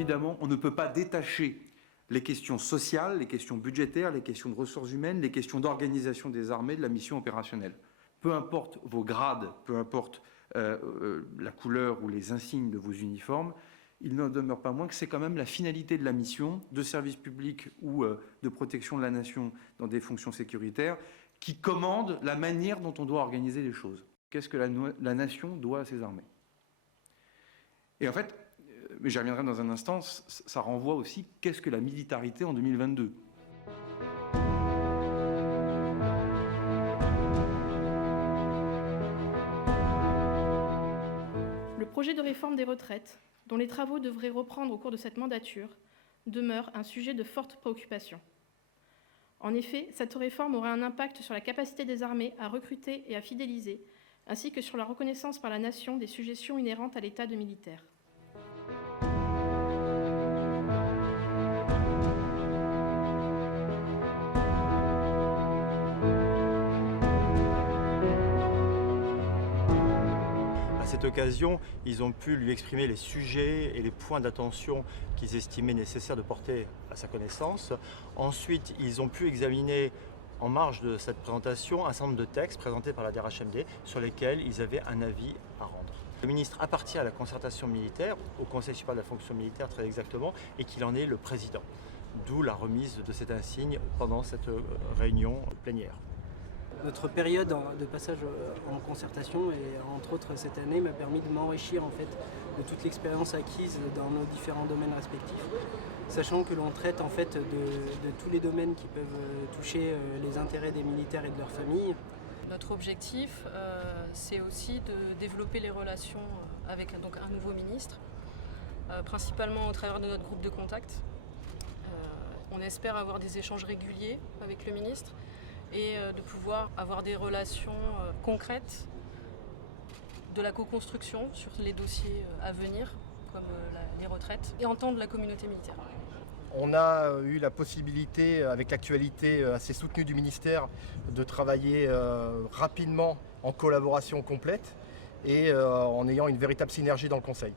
évidemment, on ne peut pas détacher les questions sociales, les questions budgétaires, les questions de ressources humaines, les questions d'organisation des armées de la mission opérationnelle. Peu importe vos grades, peu importe la couleur ou les insignes de vos uniformes, il n'en demeure pas moins que c'est quand même la finalité de la mission de service public ou de protection de la nation dans des fonctions sécuritaires qui commande la manière dont on doit organiser les choses. Qu'est-ce que la nation doit à ses armées? Et en fait, mais j'y reviendrai dans un instant, ça renvoie aussi qu'est-ce que la militarité en 2022? Le projet de réforme des retraites, dont les travaux devraient reprendre au cours de cette mandature, demeure un sujet de forte préoccupation. En effet, cette réforme aurait un impact sur la capacité des armées à recruter et à fidéliser, ainsi que sur la reconnaissance par la nation des sujétions inhérentes à l'état de militaire. À cette occasion, ils ont pu lui exprimer les sujets et les points d'attention qu'ils estimaient nécessaires de porter à sa connaissance. Ensuite, ils ont pu examiner en marge de cette présentation un certain nombre de textes présentés par la DRHMD sur lesquels ils avaient un avis à rendre. Le ministre appartient à la concertation militaire, au Conseil supérieur de la fonction militaire très exactement, et qu'il en est le président. D'où la remise de cet insigne pendant cette réunion plénière. Notre période de passage en concertation et entre autres cette année m'a permis de m'enrichir en fait de toute l'expérience acquise dans nos différents domaines respectifs, sachant que l'on traite en fait de tous les domaines qui peuvent toucher les intérêts des militaires et de leurs familles. Notre objectif, c'est aussi de développer les relations avec donc, un nouveau ministre, principalement au travers de notre groupe de contact. On espère avoir des échanges réguliers avec le ministre et de pouvoir avoir des relations concrètes, de la co-construction sur les dossiers à venir, comme les retraites, et entendre la communauté militaire. On a eu la possibilité, avec l'actualité assez soutenue du ministère, de travailler rapidement en collaboration complète et en ayant une véritable synergie dans le Conseil.